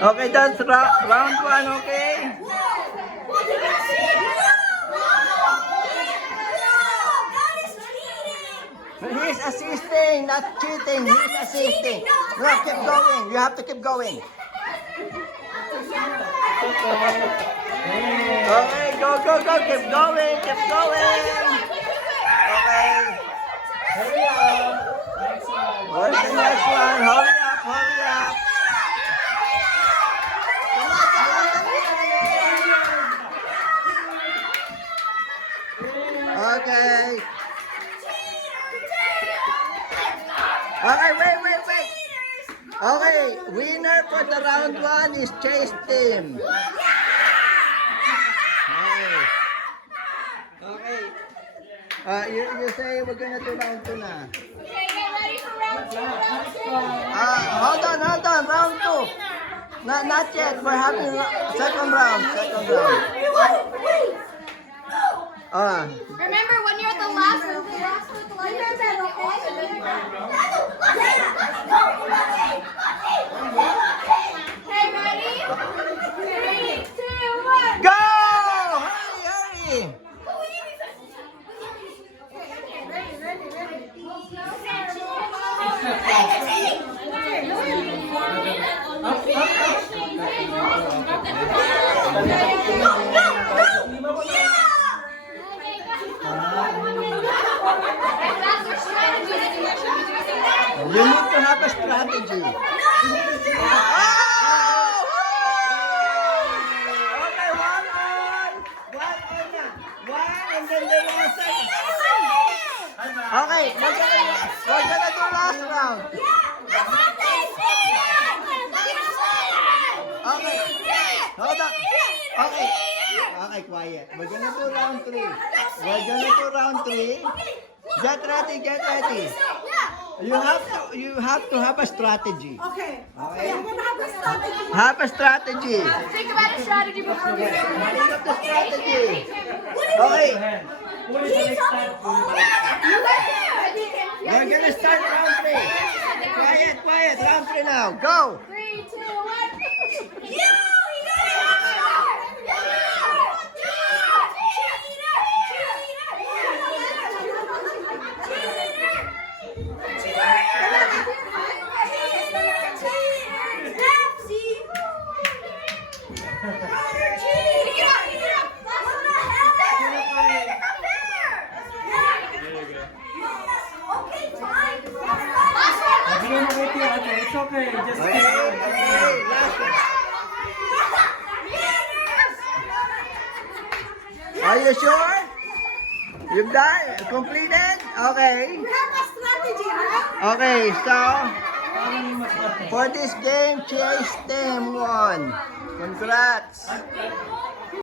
Okay, that's round one, okay? He's assisting, not cheating. He's assisting. No, keep going. You have to keep going. Okay, go, go, go. Keep going, keep going. Okay. Where's the next one? Hurry up, hurry up. Okay. Okay, wait. Okay, winner for the round one is Chase Team. Okay. You say we're gonna do round two na. Okay, get ready for round two. Hold on, round two. Not yet, we're having second round. Remember, when you're at the last one, okay, ready? 3, 2, 1. Go! Hurry! You need to have a strategy. Okay, one and then the one second. Okay, we're gonna do last round. Okay, hold on. Okay, quiet. We're gonna do round three. Get ready. You have to have a strategy. Okay, I'm gonna have a strategy. Have a strategy. Think about a strategy before we do it. Think of the strategy. Okay, we're gonna start round three. Quiet. Round three now. Go. 3, 2, 1. It's okay, just Okay, last one. Are you sure? You've done? Completed? Okay. We have a strategy, huh? Okay, so for this game, Chase Team won. Congrats.